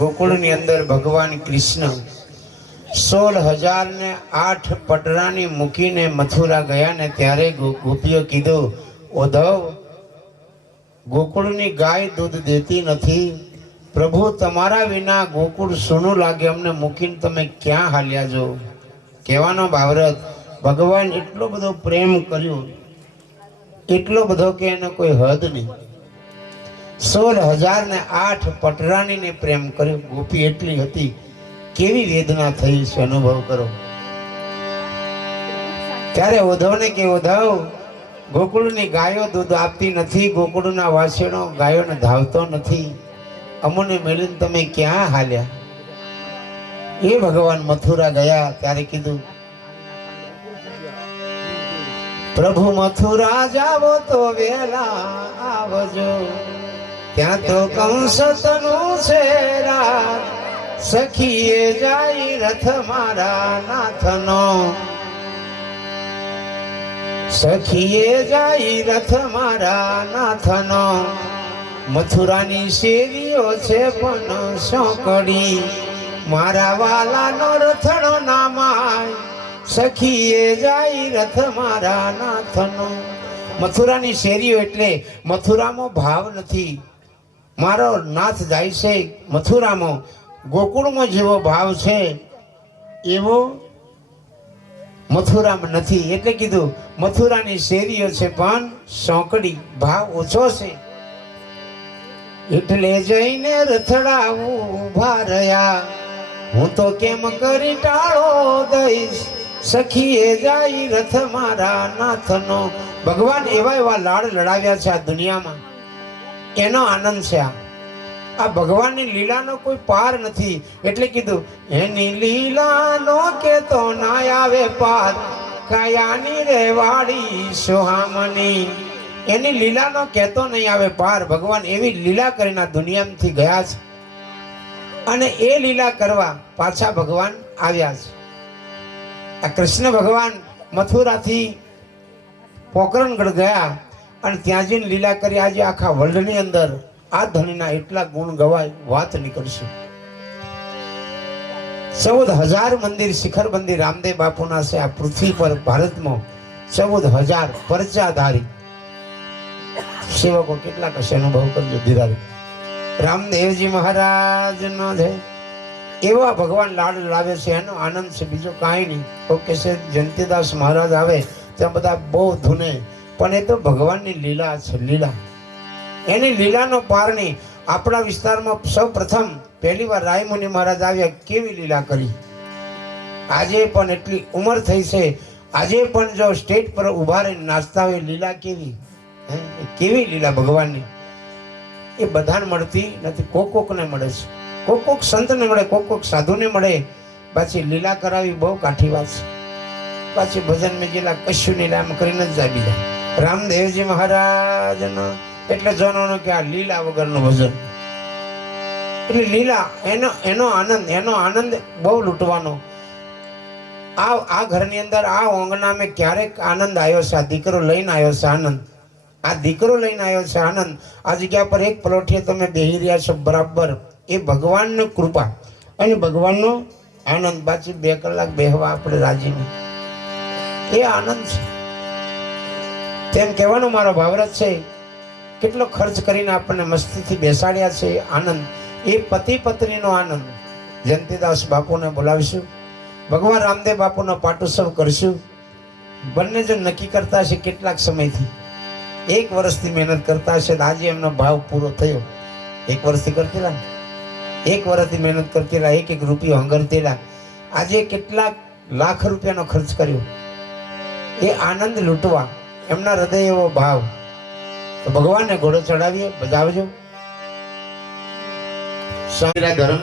ગોકુળની અંદર ભગવાન કૃષ્ણ 16,008 પટરાની મૂકીને મથુરા ગયા ને ત્યારે ગોપીઓ કીધું, ઉદ્ધવ, ગોકુળની ગાય દૂધ દેતી નથી. પ્રભુ, તમારા વિના ગોકુળ સૂનું લાગે, અમને મૂકીને તમે ક્યાં હાલ્યા છો? કહેવાનો ભાવરત, ભગવાન એટલો બધો પ્રેમ કર્યો, એટલો બધો કે એનો કોઈ હદ નહીં. 16,008 પટરાણીને પ્રેમ કર્યો. ગોપી એટલી હતી, કેવી વેદના થઈ છે અનુભવ કરો. ત્યારે ઉદ્ધવને કે, ઉદ્ધવ, ગોકુળની ગાયો દૂધ આપતી નથી, ગોકુળના વાસણો ગાયોને ધાવતો નથી, અમને મેળીને તમે ક્યાં હાલ્યા? એ ભગવાન મથુરા ગયા ત્યારે કીધું પ્રભુ મથુરા જાવો તો વેલા આવજો, ત્યાં તો કંસ તનું છે રાત, સખીએ જાય રથ મારા નાથનો, સખીએ જાય રથ મારા નાથનો, મથુરાની શેરીઓ છે પણ સોકડી, મારા વાલાનો રથડો નામાય, સખીએ જાય રથ મારા નાથનો. મથુરાની શેરીઓ એટલે મથુરામાં ભાવ નથી, મારો નાથ જાય છે મથુરામાં, ગોકુળમાં જેવો ભાવ છે એવો મથુરામાં નથી. એટલે કીધું મથુરાની શેરીઓ છે પણ સોંકડી, ભાવ ઓછો છે. એટલે જઈને રથડા ઉભા રહ્યા, હું તો કેમ કરી ટાળો દઈશ, સખીએ જાય રથ મારા નાથનો. ભગવાન એવા એવા લાડ લડાવ્યા છે આ દુનિયામાં, એનો આનંદ છે. આ ભગવાનની લીલાનો કોઈ પાર નથી. એટલે કીધું એની લીલાનો કે તો ના આવે પાર, કાયાની રે વાડી સુહામણી. એની લીલાનો કહેતો નહીં આવે પાર. ભગવાન એવી લીલા કરીને આ દુનિયામાંથી ગયા છે અને એ લીલા કરવા પાછા ભગવાન આવ્યા છે. આ કૃષ્ણ ભગવાન મથુરાથી પોકરણગઢ ગયા અને ત્યાં જઈને લીલા કરી. આજે આખા વર્લ્ડની અંદર આ ધણીના એટલા ગુણ ગવાય, વાત નીકળશે. 14,000 મંદિર, શિખર મંદિર રામદેવ બાપુના છે આ પૃથ્વી પર. ભારતમાં 14,000 પરચાધારી સેવકો કેટલા કશે અનુભવ કરજો. ધીરાજ રામદેવજી મહારાજ નો છે એવા ભગવાન લાડ લાવે છે, એનો આનંદ છે, બીજો કાંઈ નહીં. ઓકે છે જયંતિદાસ મહારાજ આવે ત્યાં બધા બહુ ધૂને, પણ એ તો ભગવાનની લીલા છે. લીલા, એની લીલાનો પાર નહીં. આપણા વિસ્તારમાં સૌ પ્રથમ પહેલી વાર રાયમુનિ મહારાજ આવ્યા, કેવી લીલા કરી. આજે પણ એટલી ઉંમર થઈ છે, આજે પણ જો સ્ટેજ પર ઉભા રહીને નાચતા હોય, લીલા કેવી, કેવી લીલા ભગવાનની. એ બધાને મળતી નથી, કોકને મળે છે. કોક સંતને મળે, કોક સાધુને મળે. પાછી લીલા કરાવી બહુ કાઠી વાત છે. પાછી ભજન મેં ગયેલા કશું લીલા એમ કરીને જ જાય બીજા. રામદેવજી મહારાજનો એટલે જોવાનો કે આ લીલા વગરનું ભજન. એટલે લીલા એનો આનંદ બહુ લૂંટવાનો. આ ઘરની અંદર આ ઓંગણા મેં ક્યારેક આનંદ આવ્યો છે. આ દીકરો લઈને આવ્યો છે આનંદ. આ દીકરો લઈને આવ્યો છે આનંદ. આ જગ્યા પર એક પલોઠીએ તમે બેહી રહ્યા છો બરાબર. એ ભગવાનની કૃપા અને ભગવાનનો આનંદ. પાછી 2 કલાક બેહવા આપણે રાજી નહીં, એ આનંદ છે. તેમ કહેવાનો મારો ભાવરત છે. કેટલો ખર્ચ કરીને આપણને મસ્તીથી બેસાડ્યા છે. આનંદ એ પતિ પત્નીનો આનંદ. જયંતિદાસ બાપુને બોલાવીશું, ભગવાન રામદેવ બાપુનો પાટોત્સવ કરશું. બંને જો નક્કી કરતા છે કેટલાક સમયથી, 1 વર્ષથી મહેનત કરતા છે. આજે એમનો ભાવ પૂરો થયો. 1 વર્ષથી કરતેલા, 1 વર્ષથી મહેનત કરતેલા, 1 રૂપિયો હંગરતેલા. આજે કેટલાક લાખ રૂપિયાનો ખર્ચ કર્યો. એ આનંદ લૂંટવા એમના હૃદય એવો ભાવ. તો ભગવાનને ઘોડો ચડાવીએ, બજાવજો. ધર્મ